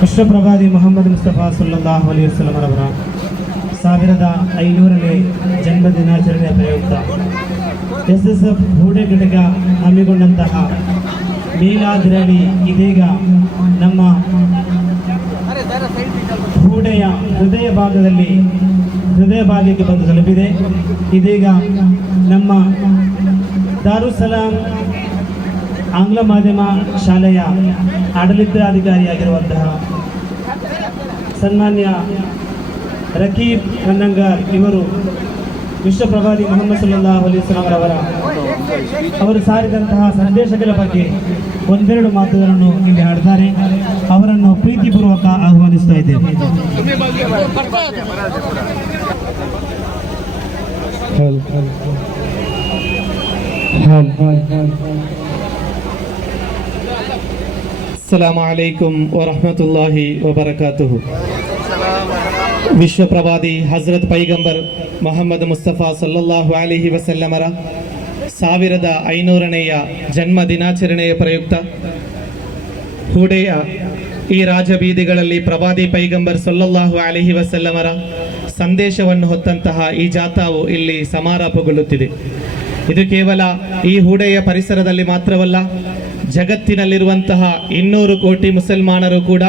ವಿಶ್ವಪ್ರವಾದಿ ಮೊಹಮ್ಮದ್ ಮುಸ್ತಫಾ ಸಲ್ಲಲ್ಲಾಹು ಅಲೈಹಿ ವಸಲ್ಲಂ ಅವರ 1500ನೇ ಜನ್ಮ ದಿನಾಚರಣೆಯ ಪ್ರಯುಕ್ತ SSF ಹೂಡೆ ಘಟಕ ಹಮ್ಮಿಕೊಂಡಂತಹ ಮೀಲಾದ್ ರ್ಯಾಲಿ ಇದೀಗ ನಮ್ಮ ಹೂಡೆಯ ಹೃದಯ ಭಾಗಕ್ಕೆ ಬಂದು ತಲುಪಿದೆ. ಇದೀಗ ನಮ್ಮ ದಾರುಸ್ಸಲಾಂ ಆಂಗ್ಲ ಮಾಧ್ಯಮ ಶಾಲೆಯ ಆಡಳಿತಾಧಿಕಾರಿಯಾಗಿರುವಂತಹ ಸನ್ಮಾನ್ಯ ರಕೀಬ್ ಕನ್ನಂಗಾರ್ ಇವರು ವಿಶ್ವಪ್ರವಾದಿ ಮೊಹಮ್ಮದ್ ಸಲ್ಲಲ್ಲಾಹು ಅಲೈಹಿ ವಸಲ್ಲಂ ಅವರು ಸಾರಿದಂತಹ ಸಂದೇಶಗಳ ಬಗ್ಗೆ ಒಂದೆರಡು ಮಾತುಗಳನ್ನು ಇಲ್ಲಿ ಹಾಡ್ತಾರೆ. ಅವರನ್ನು ಪ್ರೀತಿಪೂರ್ವಕ ಆಹ್ವಾನಿಸ್ತಾ ಇದ್ದೇವೆ. ಅಸ್ಸಲಾಮು ಅಲೈಕುಂ ವರಹಮತುಲ್ಲಾಹಿ ವಬರಕಾತುಹು. ವಿಶ್ವಪ್ರವಾದಿ ಹಜರತ್ ಪೈಗಂಬರ್ ಮೊಹಮ್ಮದ್ ಮುಸ್ತಫಾ ಸಲ್ಲಲ್ಲಾಹು ಅಲೈಹಿ ವಸಲ್ಲಮರ 1500ನೆಯ ಜನ್ಮ ದಿನಾಚರಣೆಯ ಪ್ರಯುಕ್ತ ಹೂಡೆಯ ಈ ರಾಜಬೀದಿಗಳಲ್ಲಿ ಪ್ರವಾದಿ ಪೈಗಂಬರ್ ಸಲ್ಲಲ್ಲಾಹು ಅಲೈಹಿ ವಸಲ್ಲಮರ ಸಂದೇಶವನ್ನು ಹೊತ್ತಂತಹ ಈ ಜಾಥಾವು ಇಲ್ಲಿ ಸಮಾರೋಪಗೊಳ್ಳುತ್ತಿದೆ. ಇದು ಕೇವಲ ಈ ಹೂಡೆಯ ಪರಿಸರದಲ್ಲಿ ಮಾತ್ರವಲ್ಲ, ಜಗತ್ತಿನಲ್ಲಿರುವಂತಹ 200 ಕೋಟಿ ಮುಸಲ್ಮಾನರು ಕೂಡ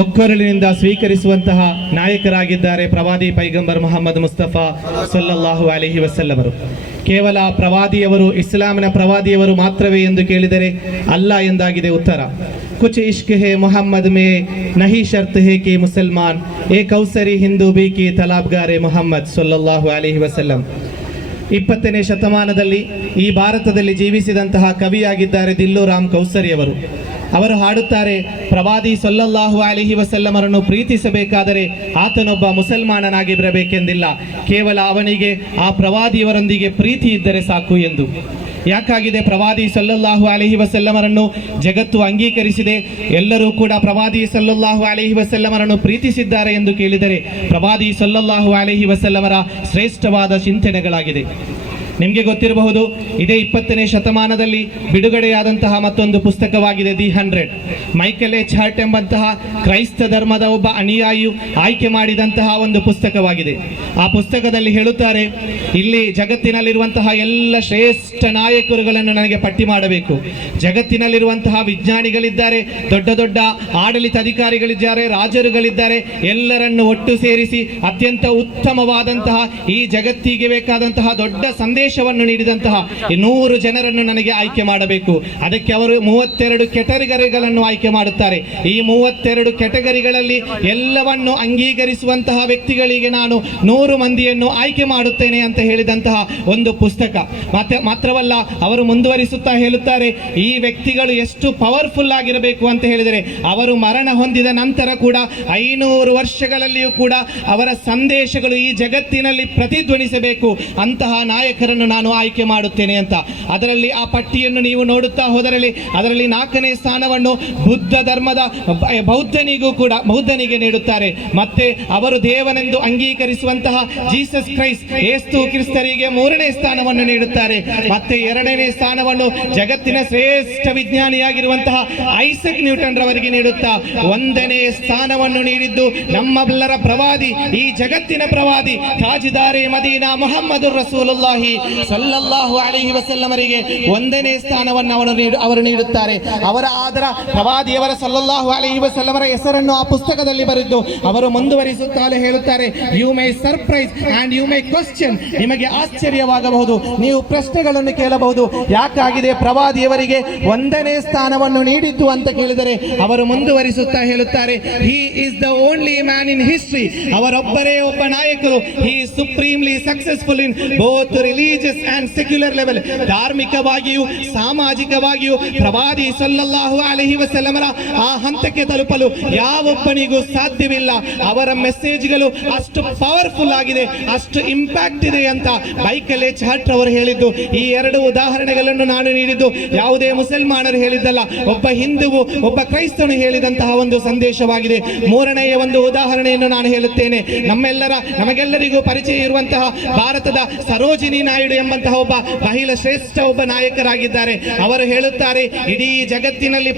ಒಕ್ಕೊರಲಿನಿಂದ ಸ್ವೀಕರಿಸುವಂತಹ ನಾಯಕರಾಗಿದ್ದಾರೆ ಪ್ರವಾದಿ ಪೈಗಂಬರ್ ಮೊಹಮ್ಮದ್ ಮುಸ್ತಫಾ ಸಲ್ಲಲ್ಲಾಹು ಅಲೈಹಿ ವಸಲ್ಲಮರು. ಕೇವಲ ಪ್ರವಾದಿಯವರು, ಇಸ್ಲಾಮಿನ ಪ್ರವಾದಿಯವರು ಮಾತ್ರವೇ ಎಂದು ಕೇಳಿದರೆ ಅಲ್ಲ ಎಂದಾಗಿದೆ ಉತ್ತರ. ಕುಚ್ ಇಶ್ಕ್ ಹೇ ಮೊಹಮ್ಮದ್ ಮೇ ನಹಿ ಶರ್ತ್ ಹೇ ಕಿ ಮುಸಲ್ಮಾನ್ ಏ ಕೌಸರಿ ಹಿಂದೂ ಬಿ ಕಿ ತಲಾಬ್ಗಾರೆ ಮೊಹಮ್ಮದ್ ಸಲ್ಲಲ್ಲಾಹು ಅಲೈಹಿ ವಸಲ್ಲಂ. 20ನೇ ಶತಮಾನದಲ್ಲಿ ಈ ಭಾರತದಲ್ಲಿ ಜೀವಿಸಿದಂತಹ ಕವಿಯಾಗಿದ್ದಾರೆ ದಿಲ್ಲೋ ರಾಮ್ ಕೌಸರಿಯವರು. ಅವರು ಹಾಡುತ್ತಾರೆ, ಪ್ರವಾದಿ ಸಲ್ಲಲ್ಲಾಹು ಅಲೈಹಿ ವಸಲ್ಲಮರನ್ನು ಪ್ರೀತಿಸಬೇಕಾದರೆ ಆತನೊಬ್ಬ ಮುಸಲ್ಮಾನನಾಗಿ ಬರಬೇಕೆಂದಿಲ್ಲ, ಕೇವಲ ಅವನಿಗೆ ಆ ಪ್ರವಾದಿಯವರೊಂದಿಗೆ ಪ್ರೀತಿ ಇದ್ದರೆ ಸಾಕು ಎಂದು. ಯಾಕಾಗಿದೆ ಪ್ರವಾದಿ ಸಲ್ಲಲ್ಲಾಹು ಅಲೈಹಿ ವಸಲ್ಲಮರನ್ನು ಜಗತ್ತು ಅಂಗೀಕರಿಸಿದೆ, ಎಲ್ಲರೂ ಕೂಡ ಪ್ರವಾದಿ ಸಲ್ಲಲ್ಲಾಹು ಅಲೈಹಿ ವಸಲ್ಲಮರನ್ನು ಪ್ರೀತಿಸಿದ್ದಾರೆ ಎಂದು ಕೇಳಿದರೆ ಪ್ರವಾದಿ ಸಲ್ಲಲ್ಲಾಹು ಅಲೈಹಿ ವಸಲ್ಲಮರ ಶ್ರೇಷ್ಠವಾದ ಚಿಂತನೆಗಳಾಗಿದೆ. ನಿಮಗೆ ಗೊತ್ತಿರಬಹುದು, ಇದೇ 20ನೇ ಶತಮಾನದಲ್ಲಿ ಬಿಡುಗಡೆಯಾದಂತಹ ಮತ್ತೊಂದು ಪುಸ್ತಕವಾಗಿದೆ ದಿ 100. ಮೈಕೆಲ್ ಎಚ್ ಹಾರ್ಟ್ ಎಂಬಂತಹ ಕ್ರೈಸ್ತ ಧರ್ಮದ ಒಬ್ಬ ಅನುಯಾಯಿಯು ಆಯ್ಕೆ ಮಾಡಿದಂತಹ ಒಂದು ಪುಸ್ತಕವಾಗಿದೆ. ಆ ಪುಸ್ತಕದಲ್ಲಿ ಹೇಳುತ್ತಾರೆ, ಇಲ್ಲಿ ಜಗತ್ತಿನಲ್ಲಿರುವಂತಹ ಎಲ್ಲ ಶ್ರೇಷ್ಠ ನಾಯಕರುಗಳನ್ನು ನನಗೆ ಪಟ್ಟಿ ಮಾಡಬೇಕು. ಜಗತ್ತಿನಲ್ಲಿರುವಂತಹ ವಿಜ್ಞಾನಿಗಳಿದ್ದಾರೆ, ದೊಡ್ಡ ದೊಡ್ಡ ಆಡಳಿತ ಅಧಿಕಾರಿಗಳಿದ್ದಾರೆ, ರಾಜರುಗಳಿದ್ದಾರೆ, ಎಲ್ಲರನ್ನು ಒಟ್ಟು ಸೇರಿಸಿ ಅತ್ಯಂತ ಉತ್ತಮವಾದಂತಹ ಈ ಜಗತ್ತಿಗೆ ಬೇಕಾದಂತಹ ದೊಡ್ಡ ಸಂದೇಶವನ್ನು ನೀಡಿದಂತಹ 100 ಜನರನ್ನು ನನಗೆ ಆಯ್ಕೆ ಮಾಡಬೇಕು. ಅದಕ್ಕೆ ಅವರು 32 ಕೆಟಗರಿಗಳನ್ನು ಆಯ್ಕೆ ಮಾಡುತ್ತಾರೆ. ಈ 32 ಕೆಟಗರಿಗಳಲ್ಲಿ ಎಲ್ಲವನ್ನು ಅಂಗೀಕರಿಸುವಂತಹ ವ್ಯಕ್ತಿಗಳಿಗೆ ನಾನು 100 ಮಂದಿಯನ್ನು ಆಯ್ಕೆ ಮಾಡುತ್ತೇನೆ ಅಂತ ಹೇಳಿದಂತಹ ಒಂದು ಪುಸ್ತಕ. ಮಾತ್ರವಲ್ಲ, ಅವರು ಮುಂದುವರಿಸುತ್ತಾ ಹೇಳುತ್ತಾರೆ, ಈ ವ್ಯಕ್ತಿಗಳು ಎಷ್ಟು ಪವರ್ಫುಲ್ ಆಗಿರಬೇಕು ಅಂತ ಹೇಳಿದರೆ ಅವರು ಮರಣ ಹೊಂದಿದ ನಂತರ ಕೂಡ 500 ವರ್ಷಗಳಲ್ಲಿಯೂ ಕೂಡ ಅವರ ಸಂದೇಶಗಳು ಈ ಜಗತ್ತಿನಲ್ಲಿ ಪ್ರತಿಧ್ವನಿಸಬೇಕು, ಅಂತಹ ನಾಯಕರನ್ನು ನಾನು ಆಯ್ಕೆ ಮಾಡುತ್ತೇನೆ ಅಂತ. ಅದರಲ್ಲಿ ಆ ಪಟ್ಟಿಯನ್ನು ನೀವು ನೋಡುತ್ತಾ ಹೋದರಲ್ಲಿ ಅದರಲ್ಲಿ 4ನೇ ಸ್ಥಾನವನ್ನು ಬುದ್ಧ ಧರ್ಮದ ಬೌದ್ಧನಿಗೆ ನೀಡುತ್ತಾರೆ. ಮತ್ತೆ ಅವರು ದೇವನೆಂದು ಅಂಗೀಕರಿಸುವಂತಹ ಜೀಸಸ್ ಕ್ರೈಸ್ಟ್ ಯೇಸು ಕ್ರಿಸ್ತರಿಗೆ 3ನೇ ಸ್ಥಾನವನ್ನು ನೀಡುತ್ತಾರೆ. ಮತ್ತೆ 2ನೇ ಸ್ಥಾನವನ್ನು ಜಗತ್ತಿನ ಶ್ರೇಷ್ಠ ವಿಜ್ಞಾನಿಯಾಗಿರುವಂತಹ ಐಸಕ್ ನ್ಯೂಟನ್ ರವರಿಗೆ ನೀಡುತ್ತಾ 1ನೇ ಸ್ಥಾನವನ್ನು ನೀಡಿದ್ದು ನಮ್ಮೆಲ್ಲರ ಪ್ರವಾದಿ, ಈ ಜಗತ್ತಿನ ಪ್ರವಾದಿ ತಾಜಿದಾರೆ ಮದೀನಾ ಮುಹಮ್ಮದುರ್ ರಸೂಲುಲ್ಲಾಹಿ ಸಲ್ಲಲ್ಲಾಹು ಅಲೈಹಿ ವಸಲ್ಲಮರಿಗೆ 1ನೇ ಸ್ಥಾನವನ್ನು ಅವರು ನೀಡುತ್ತಾರೆ. ಅವರ ಆದರ ಪ್ರವಾದಿಯವರ ಸಲ್ಲಲ್ಲಾಹು ಅಲೈಹಿ ವಸಲ್ಲಮರ ಹೆಸರನ್ನು ಆ ಪುಸ್ತಕದಲ್ಲಿ ಬರೆದು ಅವರು ಮುಂದುವರಿಸುತ್ತಲೇ ಹೇಳುತ್ತಾರೆ, you may surprise and you may question. ನಿಮಗೆ ಆಶ್ಚರ್ಯವಾಗಬಹುದು, ನೀವು ಪ್ರಶ್ನೆಗಳನ್ನು ಕೇಳಬಹುದು, ಯಾಕಾಗಿದೆ ಪ್ರವಾದಿಯವರಿಗೆ 1ನೇ ಸ್ಥಾನವನ್ನು ನೀಡಿದ್ದು ಅಂತ ಕೇಳಿದರೆ ಅವರು ಮುಂದುವರಿಸುತ್ತಾ ಹೇಳುತ್ತಾರೆ, he is the only man in history. ಅವರೊಬ್ಬರೇ ಒಬ್ಬ ನಾಯಕರು. He is supremely successful in both religious and secular level. ಧಾರ್ಮಿಕವಾಗಿಯೂ ಸಾಮಾಜಿಕವಾಗಿಯೂ ಪ್ರವಾದಿ ಸಲ್ಲಲ್ಲಾಹು ಅಲೈಹಿ ವಸಲ್ಲಮರ ಆ ಹಂತಕ್ಕೆ ತಲುಪಲು ಯಾವೊಬ್ಬನಿಗೂ ಸಾಧ್ಯವಿಲ್ಲ. ಅವರ ಮೆಸೇಜ್ಗಳು ಅಷ್ಟು ಪವರ್ಫುಲ್ ಆಗಿದೆ, ಅಷ್ಟು ಇಂಪ್ಯಾಕ್ಟ್ ಇದೆ ಅಂತ ಮೈಕೆಲ್ ಎಚ್ ಹಾರ್ಟ್ ಅವರು ಹೇಳಿದ್ದು. ಈ 2 ಉದಾಹರಣೆಗಳನ್ನು ನಾನು ನೀಡಿದ್ದು ಯಾವುದೇ ಮುಸಲ್ಮಾನರು ಹೇಳಿದ್ದಲ್ಲ, ಒಬ್ಬ ಹಿಂದುವು ಒಬ್ಬ ಕ್ರೈಸ್ತನು ಹೇಳಿದಂತಹ ಒಂದು ಸಂದೇಶವಾಗಿದೆ. 3ನೆಯ ಒಂದು ಉದಾಹರಣೆಯನ್ನು ನಾನು ಹೇಳುತ್ತೇನೆ. ನಮಗೆಲ್ಲರಿಗೂ ಪರಿಚಯ ಇರುವಂತಹ ಭಾರತದ ಸರೋಜಿನಿ ನಾಯ್ಡು ನಾಯ್ಡು ಎಂಬಂತಹ ಒಬ್ಬ ಮಹಿಳಾ ಶ್ರೇಷ್ಠ ಒಬ್ಬ ನಾಯಕರಾಗಿದ್ದಾರೆ. ಅವರು ಹೇಳುತ್ತಾರೆ, ಇಡೀ ಜಗತ್ತಿನಲ್ಲಿ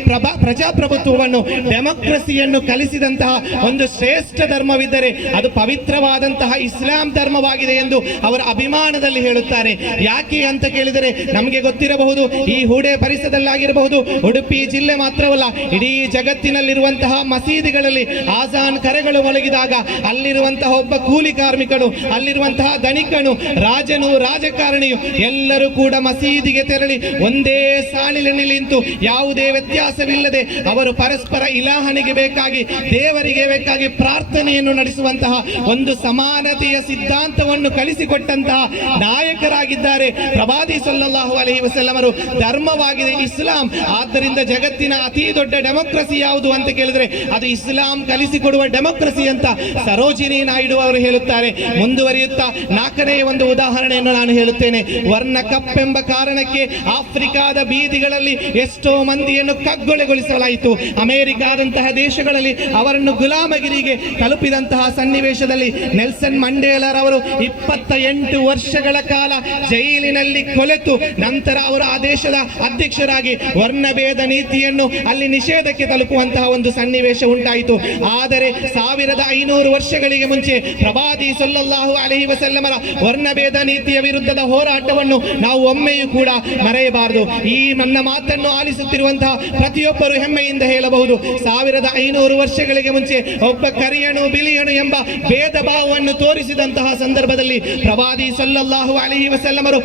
ಪ್ರಜಾಪ್ರಭುತ್ವವನ್ನು, ಡೆಮೋಕ್ರಸಿಯನ್ನು ಕಲಿಸಿದಂತಹ ಒಂದು ಶ್ರೇಷ್ಠ ಧರ್ಮವಿದ್ದರೆ ಅದು ಪವಿತ್ರವಾದಂತಹ ಇಸ್ಲಾಂ ಧರ್ಮವಾಗಿದೆ ಎಂದು ಅವರ ಅಭಿಮಾನದಲ್ಲಿ ಹೇಳುತ್ತಾರೆ. ಯಾಕೆ ಅಂತ ಕೇಳಿದರೆ, ನಮಗೆ ಗೊತ್ತಿರಬಹುದು, ಈ ಹೂಡೆ ಪರಿಸರದಲ್ಲಾಗಿರಬಹುದು, ಉಡುಪಿ ಜಿಲ್ಲೆ ಮಾತ್ರವಲ್ಲ, ಇಡೀ ಜಗತ್ತಿನಲ್ಲಿರುವಂತಹ ಮಸೀದಿಗಳಲ್ಲಿ ಆಜಾನ್ ಕರೆಗಳು ಮೊಳಗಿದಾಗ ಅಲ್ಲಿರುವಂತಹ ಒಬ್ಬ ಕೂಲಿ ಕಾರ್ಮಿಕನು, ಅಲ್ಲಿರುವಂತಹ ಧನಿಕನು, ರಾಜನು, ರಾಜಕಾರಣಿಯು ಎಲ್ಲರೂ ಕೂಡ ಮಸೀದಿಗೆ ತೆರಳಿ ಒಂದೇ ಸಾಲಿನಲ್ಲಿ ನಿಂತು ಯಾವುದೇ ವ್ಯತ್ಯಾಸವಿಲ್ಲದೆ ಅವರು ಪರಸ್ಪರ ಇಲಾಹನಿಗೆ ಬೇಕಾಗಿ, ದೇವರಿಗೆ ಬೇಕಾಗಿ ಪ್ರಾರ್ಥನೆಯನ್ನು ನಡೆಸುವಂತಹ ಒಂದು ಸಮಾನತೆಯ ಸಿದ್ಧಾಂತವನ್ನು ಕಲಿಸಿಕೊಟ್ಟಂತಹ ನಾಯಕರಾಗಿದ್ದಾರೆ ಪ್ರವಾದಿ ಸಲ್ಲಲ್ಲಾಹು ಅಲೈಹಿ ವಸಲ್ಲಮರು. ಧರ್ಮವಾಗಿದೆ ಇಸ್ಲಾಂ. ಆದ್ದರಿಂದ ಜಗತ್ತಿನ ಅತಿ ದೊಡ್ಡ ಡೆಮೋಕ್ರಸಿ ಯಾವುದು ಅಂತ ಕೇಳಿದ್ರೆ ಅದು ಇಸ್ಲಾಂ ಕಲಿಸಿಕೊಡುವ ಡೆಮೋಕ್ರಸಿ ಅಂತ ಸರೋಜಿನಿ ನಾಯ್ಡು ಅವರು ಹೇಳುತ್ತಾರೆ. ಮುಂದುವರಿಯುತ್ತಾ ನಾಲ್ಕನೇ ಒಂದು ಉದಾಹರಣೆಯನ್ನು ನಾನು ಹೇಳುತ್ತೇನೆ. ವರ್ಣ ಕಪ್ಪೆಂಬ ಕಾರಣಕ್ಕೆ ಆಫ್ರಿಕಾದ ಬೀದಿಗಳಲ್ಲಿ ಎಷ್ಟೋ ಮಂದಿಯನ್ನು ಕಗ್ಗೊಲೆಗೊಳಿಸಲಾಯಿತು. ಅಮೆರಿಕಾದಂತಹ ದೇಶಗಳಲ್ಲಿ ಅವರನ್ನು ಗುಲಾಮಗಿರಿಗೆ ತಲುಪಿದಂತಹ ಸನ್ನಿವೇಶದಲ್ಲಿ ನೆಲ್ಸನ್ ಮಂಡೇಲರವರು 28 ವರ್ಷಗಳ ಕಾಲ ಜೈಲಿನಲ್ಲಿ ಕೊಲೆತು ನಂತರ ಅವರು ಆ ದೇಶದ ಅಧ್ಯಕ್ಷರಾಗಿ ವರ್ಣಭೇದ ನೀತಿಯನ್ನು ಅಲ್ಲಿ ನಿಷೇಧಕ್ಕೆ ತಲುಪುವಂತಹ ಒಂದು ಸನ್ನಿವೇಶ ಉಂಟಾಯಿತು. ಆದರೆ 1500 ವರ್ಷಗಳಿಗೆ ಮುಂಚೆ ಪ್ರವಾದಿ ಸಲ್ಲಲ್ಲಾಹು ಅಲೈಹಿ ವಸಲ್ಲಮರ ವರ್ಣಭೇದ ನೀತಿಯ ವಿರುದ್ಧದ ಹೋರಾಟವನ್ನು ನಾವು ಒಮ್ಮೆಯೂ ಕೂಡ ಮರೆಯಬಾರದು. ಈ ನನ್ನ ಮಾತನ್ನು ಆಲಿಸುತ್ತಿರುವಂತಹ ಪ್ರತಿಯೊಬ್ಬರು ಹೆಮ್ಮೆಯಿಂದ ಹೇಳಬಹುದು, 1500 ವರ್ಷಗಳಿಗೆ ಮುಂಚೆ ಒಬ್ಬ ಕರಿಯನು ಬಿಳಿಯನು ಎಂಬ ಭೇದ ಭಾವವನ್ನು ತೋರಿಸಿದಂತಹ ಸಂದರ್ಭದಲ್ಲಿ ಪ್ರವಾದಿ ಸಲ್ಲಲ್ಲಾಹು ಅಲೈಹಿ ವಸಲ್ಲಮರು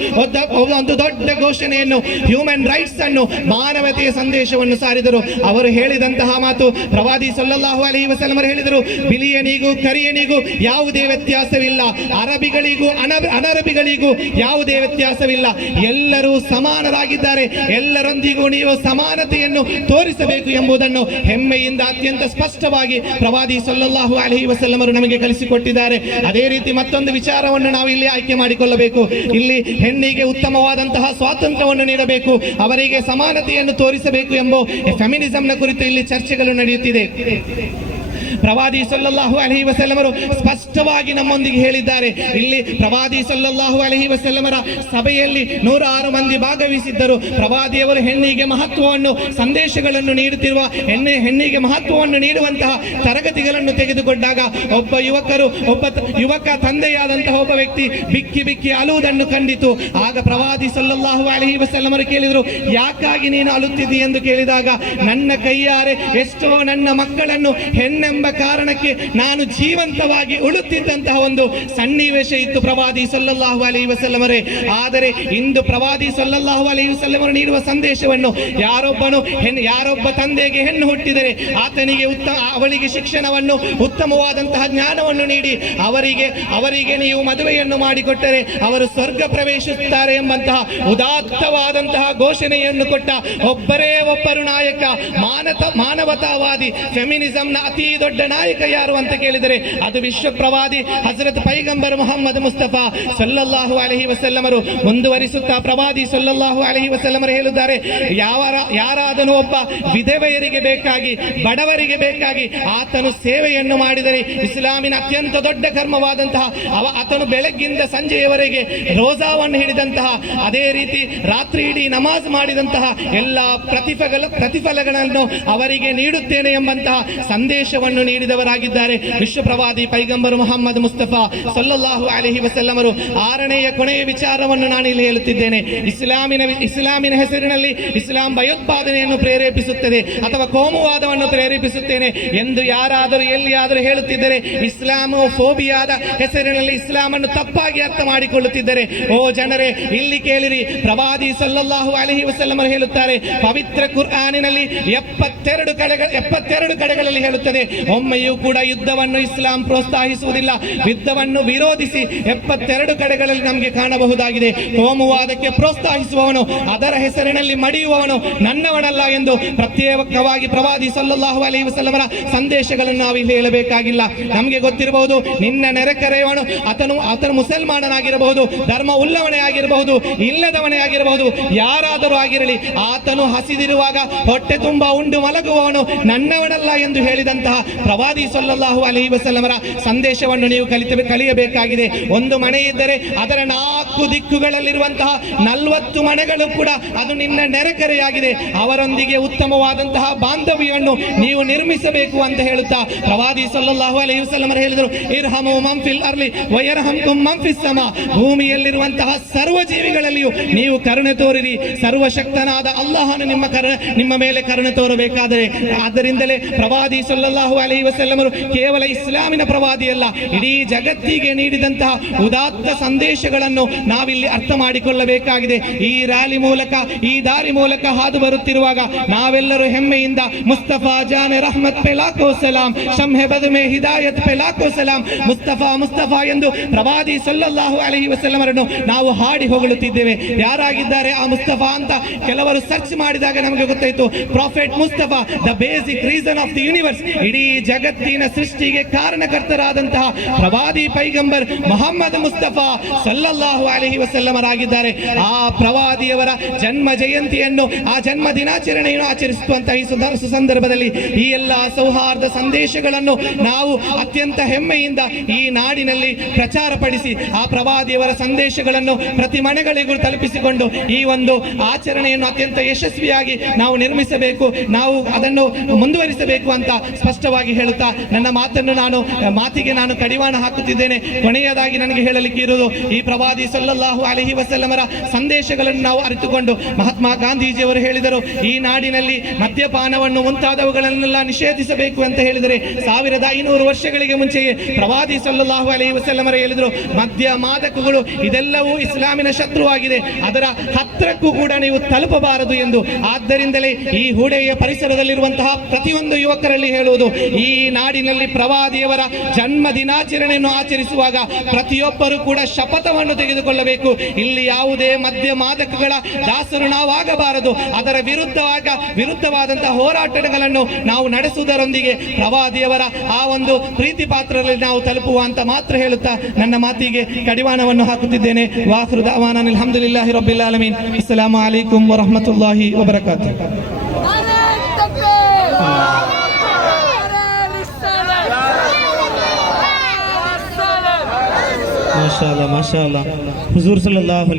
ಒಂದು ದೊಡ್ಡ ಘೋಷಣೆಯನ್ನು, ಹ್ಯೂಮನ್ ರೈಟ್ಸ್ ಅನ್ನು, ಮಾನವತೆಯ ಸಂದೇಶವನ್ನು ಸಾರಿದರು. ಅವರು ಹೇಳಿದಂತಹ ಮಾತು, ಪ್ರವಾದಿ ಸಲ್ಲಲ್ಲಾಹು ಅಲೈಹಿ ವಸಲ್ಲಮರು ಹೇಳಿದರು, ಬಿಳಿಯನಿಗೂ ಕರಿಯನಿಗೂ ಯಾವುದೇ ವ್ಯತ್ಯಾಸವಿಲ್ಲ, ಅರಬಿಗಳಿಗೂ ಅನರಬಿಗಳಿಗೂ ಯಾವುದೇ ವ್ಯತ್ಯಾಸವಿಲ್ಲ, ಎಲ್ಲರೂ ಸಮಾನರಾಗಿದ್ದಾರೆ, ಎಲ್ಲರೊಂದಿಗೂ ನೀವು ಸಮಾನತೆಯನ್ನು ತೋರಿಸಬೇಕು ಎಂಬುದನ್ನು ಹೆಮ್ಮೆಯಿಂದ ಅತ್ಯಂತ ಸ್ಪಷ್ಟವಾಗಿ ಪ್ರವಾದಿ ಸಲ್ಲಲ್ಲಾಹು ಅಲೈಹಿ ವಸಲ್ಲಮರು ನಮಗೆ ಕಲಿಸಿಕೊಟ್ಟಿದ್ದಾರೆ. ಅದೇ ರೀತಿ ಮತ್ತೊಂದು ವಿಚಾರವನ್ನು ನಾವು ಇಲ್ಲಿ ಆಯ್ಕೆ ಮಾಡಿಕೊಳ್ಳಬೇಕು. ಇಲ್ಲಿ ಹೆಣ್ಣಿಗೆ ಉತ್ತಮವಾದಂತಹ ಸ್ವಾತಂತ್ರ್ಯವನ್ನು ನೀಡಬೇಕು, ಅವರಿಗೆ ಸಮಾನತೆಯನ್ನು ತೋರಿಸಬೇಕು ಎಂಬ ಫೆಮಿನಿಸಂನ ಕುರಿತು ಇಲ್ಲಿ ಚರ್ಚೆಗಳು ನಡೆಯುತ್ತಿದೆ. ಪ್ರವಾದಿ ಸಲ್ಲಲ್ಲಾಹು ಅಲೈಹಿ ವಸಲ್ಲಮರು ಸ್ಪಷ್ಟವಾಗಿ ನಮ್ಮೊಂದಿಗೆ ಹೇಳಿದ್ದಾರೆ. ಇಲ್ಲಿ ಪ್ರವಾದಿ ಸಲ್ಲಲ್ಲಾಹು ಅಲೈಹಿ ವಸಲ್ಲಮರ ಸಭೆಯಲ್ಲಿ 106 ಮಂದಿ ಭಾಗವಹಿಸಿದ್ದರು. ಪ್ರವಾದಿಯವರು ಹೆಣ್ಣಿಗೆ ಮಹತ್ವವನ್ನು, ಸಂದೇಶಗಳನ್ನು ನೀಡುತ್ತಿರುವ ಹೆಣ್ಣಿಗೆ ಮಹತ್ವವನ್ನು ನೀಡುವಂತಹ ತರಗತಿಗಳನ್ನು ತೆಗೆದುಕೊಂಡಾಗ ಒಬ್ಬ ಯುವಕ ತಂದೆಯಾದಂತಹ ಒಬ್ಬ ವ್ಯಕ್ತಿ ಬಿಕ್ಕಿ ಬಿಕ್ಕಿ ಅಳುವುದನ್ನು ಕಂಡಿತು. ಆಗ ಪ್ರವಾದಿ ಸಲ್ಲಲ್ಲಾಹು ಅಲೈಹಿ ವಸಲ್ಲಮರು ಕೇಳಿದರು, ಯಾಕಾಗಿ ನೀನು ಅಳುತ್ತಿದ್ದಿ ಎಂದು ಕೇಳಿದಾಗ, ನನ್ನ ಕೈಯಾರೆ ಎಷ್ಟೋ ನನ್ನ ಮಕ್ಕಳನ್ನು ಹೆಣ್ಣೆಂಬ ಕಾರಣಕ್ಕೆ ನಾನು ಜೀವಂತವಾಗಿ ಉಳುತ್ತಿದ್ದಂತಹ ಒಂದು ಸನ್ನಿವೇಶ ಇತ್ತು ಪ್ರವಾದಿ ಸಲ್ಲಲ್ಲಾಹು ಅಲೈಹಿ ವಸಲ್ಲಮರೇ. ಆದರೆ ಇಂದು ಪ್ರವಾದಿ ಸಲ್ಲಲ್ಲಾಹು ಅಲೈಹಿ ವಸಲ್ಲಮರು ನೀಡುವ ಸಂದೇಶವನ್ನು, ಯಾರೊಬ್ಬ ತಂದೆಗೆ ಹೆಣ್ಣು ಹುಟ್ಟಿದರೆ ಆತನಿಗೆ ಅವಳಿಗೆ ಶಿಕ್ಷಣವನ್ನು, ಉತ್ತಮವಾದಂತಹ ಜ್ಞಾನವನ್ನು ನೀಡಿ ಅವರಿಗೆ ನೀವು ಮದುವೆಯನ್ನು ಮಾಡಿಕೊಟ್ಟರೆ ಅವರು ಸ್ವರ್ಗ ಪ್ರವೇಶಿಸುತ್ತಾರೆ ಎಂಬಂತಹ ಉದಾತ್ತವಾದಂತಹ ಘೋಷಣೆಯನ್ನು ಕೊಟ್ಟ ಒಬ್ಬರು ನಾಯಕ, ಮಾನವತಾವಾದಿ, ಫೆಮಿನಿಸಂನ ಅತಿ ದೊಡ್ಡ ನಾಯಕ ಯಾರು ಅಂತ ಕೇಳಿದರೆ ಅದು ವಿಶ್ವ ಪ್ರವಾದಿ ಹಜರತ್ ಪೈಗಂಬರ್ ಮುಹಮ್ಮದ್ ಮುಸ್ತಫಾ ಸಲ್ಲಲ್ಲಾಹು ಅಲೈಹಿ ವಸಲ್ಲಮರು. ಮುಂದುವರಿಸುತ್ತಾ ಪ್ರವಾದಿ ಸಲ್ಲಲ್ಲಾಹು ಅಲೈಹಿ ವಸಲ್ಲಮರು ಹೇಳುತ್ತಾರೆ, ಯಾರಾದನು ಒಬ್ಬ ವಿಧವೆಯರಿಗೆ ಬೇಕಾಗಿ, ಬಡವರಿಗೆ ಬೇಕಾಗಿ ಆತನು ಸೇವೆಯನ್ನು ಮಾಡಿದರೆ ಇಸ್ಲಾಮಿನ ಅತ್ಯಂತ ದೊಡ್ಡ ಕರ್ಮವಾದಂತಹ ಆತನು ಬೆಳಗ್ಗಿಂದ ಸಂಜೆಯವರೆಗೆ ರೋಜಾವನ್ನು ಹಿಡಿದಂತಹ, ಅದೇ ರೀತಿ ರಾತ್ರಿ ಇಡೀ ನಮಾಜ್ ಮಾಡಿದಂತಹ ಎಲ್ಲ ಪ್ರತಿಫಲಗಳನ್ನು ಅವರಿಗೆ ನೀಡುತ್ತೇನೆ ಎಂಬಂತಹ ಸಂದೇಶವನ್ನು ನೀಡಿದವರಾಗಿದ್ದಾರೆ ವಿಶ್ವ ಪ್ರವಾದಿ ಪೈಗಂಬರ್ ಮುಹಮ್ಮದ್ ಮುಸ್ತಫಾ ಸಲ್ಲಲ್ಲಾಹು ಅಲೈಹಿ ವಸಲ್ಲಮರು. 6ನೇ ಕೊನೆಯ ವಿಚಾರವನ್ನು ನಾನು ಇಲ್ಲಿ ಹೇಳುತ್ತಿದ್ದೇನೆ. ಇಸ್ಲಾಮಿನ ಹೆಸರಿನಲ್ಲಿ ಇಸ್ಲಾಂ ಭಯೋತ್ಪಾದನೆಯನ್ನು ಪ್ರೇರೇಪಿಸುತ್ತದೆ ಅಥವಾ ಕೋಮುವಾದವನ್ನು ಪ್ರೇರೇಪಿಸುತ್ತೇನೆ ಎಂದು ಯಾರಾದರೂ ಎಲ್ಲಿಯಾದರೂ ಹೇಳುತ್ತಿದ್ದರೆ, ಇಸ್ಲಾಮೋಫೋಬಿಯಾದ ಹೆಸರಿನಲ್ಲಿ ಇಸ್ಲಾಮನ್ನು ತಪ್ಪಾಗಿ ಅರ್ಥ ಮಾಡಿಕೊಳ್ಳುತ್ತಿದ್ದರೆ, ಓ ಜನರೇ ಇಲ್ಲಿ ಕೇಳಿರಿ, ಪ್ರವಾದಿ ಸಲ್ಲಲ್ಲಾಹು ಅಲೈಹಿ ವಸಲ್ಲಮರು ಹೇಳುತ್ತಾರೆ, ಪವಿತ್ರ ಕುರ್ಆನಿನಲ್ಲಿ 72 ಕಡೆಗಳಲ್ಲಿ ಹೇಳುತ್ತದೆ, ಒಮ್ಮೆಯೂ ಕೂಡ ಯುದ್ಧವನ್ನು ಇಸ್ಲಾಂ ಪ್ರೋತ್ಸಾಹಿಸುವುದಿಲ್ಲ, ಯುದ್ಧವನ್ನು ವಿರೋಧಿಸಿ 72 ಕಡೆಗಳಲ್ಲಿ ನಮಗೆ ಕಾಣಬಹುದಾಗಿದೆ. ಕೋಮುವಾದಕ್ಕೆ ಪ್ರೋತ್ಸಾಹಿಸುವವನು, ಅದರ ಹೆಸರಿನಲ್ಲಿ ಮಡಿಯುವವನು ನನ್ನವನಲ್ಲ ಎಂದು ಪ್ರತ್ಯೇಕವಾಗಿ ಪ್ರವಾದಿ ಸಲ್ಲಲ್ಲಾಹು ಅಲೈಹಿ ವಸಲ್ಲಮರ ಸಂದೇಶಗಳನ್ನು ನಾವು ಇಲ್ಲಿ ಹೇಳಬೇಕಾಗಿಲ್ಲ. ನಮಗೆ ಗೊತ್ತಿರಬಹುದು, ನಿನ್ನ ನೆರೆಕರೆಯವನು ಆತನು ಮುಸಲ್ಮಾನನಾಗಿರಬಹುದು, ಧರ್ಮ ಉಲ್ಲವಣೆ ಆಗಿರಬಹುದು, ಇಲ್ಲದವನೇ ಆಗಿರಬಹುದು, ಯಾರಾದರೂ ಆಗಿರಲಿ, ಆತನು ಹಸಿದಿರುವಾಗ ಹೊಟ್ಟೆ ತುಂಬ ಉಂಡು ಮಲಗುವವನು ನನ್ನವನಲ್ಲ ಎಂದು ಹೇಳಿದಂತಹ ಪ್ರವಾದಿ ಸಲ್ಲಲ್ಲಾಹು ಅಲೈಹಿ ವಸಲ್ಲಮರ ಸಂದೇಶವನ್ನು ನೀವು ಕಲಿಯಬೇಕಾಗಿದೆ. ಒಂದು ಮನೆ ಇದ್ದರೆ ಅದರ 4 ದಿಕ್ಕುಗಳಲ್ಲಿರುವಂತಹ 40 ಮನೆಗಳು ಕೂಡ ಅದು ನಿನ್ನ ನೆರೆಕರೆಯಾಗಿದೆ. ಅವರೊಂದಿಗೆ ಉತ್ತಮವಾದಂತಹ ಬಾಂಧವ್ಯವನ್ನು ನೀವು ನಿರ್ಮಿಸಬೇಕು ಅಂತ ಹೇಳುತ್ತಾ ಪ್ರವಾದಿ ಸಲ್ಲಲ್ಲಾಹು ಅಲೈಹಿ ವಸಲ್ಲಮರು ಹೇಳಿದರು, ಇರ್ಹಮು ಮನ್ ಫಿಲ್ ಅರ್ಲಿ ವಯರ್ಹಮ್ಕುಮ್ ಮನ್ ಫಿಸ್ ಸಮಾ. ಭೂಮಿಯಲ್ಲಿರುವಂತಹ ಸರ್ವ ಜೀವಿಗಳಲ್ಲಿಯೂ ನೀವು ಕರುಣೆ ತೋರಿರಿ, ಸರ್ವಶಕ್ತನಾದ ಅಲ್ಲಾಹನು ನಿಮ್ಮ ಮೇಲೆ ಕರುಣೆ ತೋರಬೇಕಾದರೆ. ಆದ್ದರಿಂದಲೇ ಪ್ರವಾದಿ ಸಲ್ಲಲ್ಲಾಹು ಅಲೈಹಿ ವಸಲ್ಲಮರು ಕೇವಲ ಇಸ್ಲಾಮಿನ ಪ್ರವಾದಿಯಲ್ಲ, ಇಡೀ ಜಗತ್ತಿಗೆ ನೀಡಿದಂತಹ ಉದಾತ್ತ ಸಂದೇಶಗಳನ್ನು ನಾವಿಲ್ಲಿ ಅರ್ಥ ಮಾಡಿಕೊಳ್ಳಬೇಕಾಗಿದೆ. ಈ ರ್ಯಾಲಿ ಮೂಲಕ, ಈ ದಾರಿ ಮೂಲಕ ಹಾದು ಬರುತ್ತಿರುವಾಗ ನಾವೆಲ್ಲರೂ ಹೆಮ್ಮೆಯಿಂದ ಮುಸ್ತಫಾ ಜಾನೆ ರಹಮತ್ ಪೆ ಲಾಖೋ ಸಲಾಂ, ಶಮ್ಹೆ ಬದ್ ಮೇ ಹಿದಾಯತ್ ಪೆ ಲಾಖೋ ಸಲಾಂ, ಮುಸ್ತಫಾ ಮುಸ್ತಫಾ ಎಂದು ಪ್ರವಾದಿ ಸಲ್ಲಲ್ಲಾಹು ಅಲೈಹಿ ವಸಲ್ಲಮರನ್ನು ನಾವು ಹಾಡಿ ಹೊಗಳುತ್ತಿದ್ದೇವೆ. ಯಾರಾಗಿದ್ದಾರೆ ಆ ಮುಸ್ತಫಾ ಅಂತ ಕೆಲವರು ಸರ್ಚ್ ಮಾಡಿದಾಗ ನಮಗೆ ಗೊತ್ತಾಯಿತು, prophet Mustafa, the basic reason of the universe, ಇಡೀ ಜಗತ್ತಿನ ಸೃಷ್ಟಿಗೆ ಕಾರಣಕರ್ತರಾದಂತಹ ಪ್ರವಾದಿ ಪೈಗಂಬರ್ ಮೊಹಮ್ಮದ್ ಮುಸ್ತಫಾ ಸಲ್ಲಲ್ಲಾಹು ಅಲೈಹಿ ವಸಲ್ಲಮರಾಗಿದ್ದಾರೆ. ಆ ಪ್ರವಾದಿಯವರ ಜನ್ಮ ಜಯಂತಿಯನ್ನು, ಆ ಜನ್ಮ ದಿನಾಚರಣೆಯನ್ನು ಆಚರಿಸುವಂತಹ ಈ ಸಂದರ್ಭದಲ್ಲಿ ಈ ಎಲ್ಲ ಸೌಹಾರ್ದ ಸಂದೇಶಗಳನ್ನು ನಾವು ಅತ್ಯಂತ ಹೆಮ್ಮೆಯಿಂದ ಈ ನಾಡಿನಲ್ಲಿ ಪ್ರಚಾರ ಪಡಿಸಿ ಆ ಪ್ರವಾದಿಯವರ ಸಂದೇಶಗಳನ್ನು ಪ್ರತಿ ಮನೆಗಳಿಗೂ ತಲುಪಿಸಿಕೊಂಡು ಈ ಒಂದು ಆಚರಣೆಯನ್ನು ಅತ್ಯಂತ ಯಶಸ್ವಿಯಾಗಿ ನಾವು ನಿರ್ಮಿಸಬೇಕು, ನಾವು ಅದನ್ನು ಮುಂದುವರಿಸಬೇಕು ಅಂತ ಸ್ಪಷ್ಟವಾಗಿ ಹೇಳುತ್ತಾ ನನ್ನ ಮಾತಿಗೆ ನಾನು ಕಡಿವಾಣ ಹಾಕುತ್ತಿದ್ದೇನೆ. ಕೊನೆಯದಾಗಿ ನನಗೆ ಹೇಳಲಿಕ್ಕೆ ಇರುವುದು, ಈ ಪ್ರವಾದಿ ಸಲ್ಲಲ್ಲಾಹು ಅಲೈಹಿ ವಸಲ್ಲಮರ ಸಂದೇಶಗಳನ್ನು ನಾವು ಅರಿತುಕೊಂಡು, ಮಹಾತ್ಮ ಗಾಂಧೀಜಿಯವರು ಹೇಳಿದರು, ಈ ನಾಡಿನಲ್ಲಿ ಮದ್ಯಪಾನವನ್ನು ಮುಂತಾದವುಗಳನ್ನೆಲ್ಲ ನಿಷೇಧಿಸಬೇಕು ಅಂತ ಹೇಳಿದರೆ 1500 ವರ್ಷಗಳಿಗೆ ಮುಂಚೆಯೇ ಪ್ರವಾದಿ ಸಲ್ಲಲ್ಲಾಹು ಅಲೈಹಿ ವಸಲ್ಲಮರು ಹೇಳಿದರು, ಮದ್ಯ ಮಾದಕಗಳು ಇದೆಲ್ಲವೂ ಇಸ್ಲಾಮಿನ ಶತ್ರುವಾಗಿದೆ, ಅದರ ಹತ್ತಿರಕ್ಕೂ ಕೂಡ ನೀವು ತಲುಪಬಾರದು ಎಂದು. ಆದ್ದರಿಂದಲೇ ಈ ಹೂಡೆಯ ಪರಿಸರದಲ್ಲಿರುವಂತಹ ಪ್ರತಿಯೊಂದು ಯುವಕರಲ್ಲಿ ಹೇಳುವುದು, ಈ ನಾಡಿನಲ್ಲಿ ಪ್ರವಾದಿಯವರ ಜನ್ಮ ದಿನಾಚರಣೆಯನ್ನು ಆಚರಿಸುವಾಗ ಪ್ರತಿಯೊಬ್ಬರು ಕೂಡ ಶಪಥವನ್ನು ತೆಗೆದುಕೊಳ್ಳಬೇಕು. ಇಲ್ಲಿ ಯಾವುದೇ ಮದ್ಯ ಮಾದಕಗಳ ದಾಸರು ನಾವಾಗಬಾರದು, ಅದರ ವಿರುದ್ಧವಾದಂತಹ ಹೋರಾಟಗಳನ್ನು ನಾವು ನಡೆಸುವುದರೊಂದಿಗೆ ಪ್ರವಾದಿಯವರ ಆ ಒಂದು ಪ್ರೀತಿ ಪಾತ್ರರಲ್ಲಿ ನಾವು ತಲುಪುವ ಅಂತ ಮಾತ್ರ ಹೇಳುತ್ತಾ ನನ್ನ ಮಾತಿಗೆ ಕಡಿವಾಣವನ್ನು ಹಾಕುತ್ತಿದ್ದೇನೆ. ವಾಖ್ರು ದಾವಾನಾ ಅಲ್ಹಮ್ದುಲಿಲ್ಲಾಹಿ ರಬ್ಬಿಲ್ ಆಲಮೀನ್. ಅಸ್ಸಲಾಮು ಅಲೈಕುಂ ವರಹ್ಮತುಲ್ಲಾಹಿ ವಬರಕಾತುಹು. ಮಾಶಾ ಅಲ್ಲಾ, ಮಾಶಾ ಅಲ್ಲಾ. ಹುಜೂರ್ ಸಲ್ಲಲ್ಲಾಹು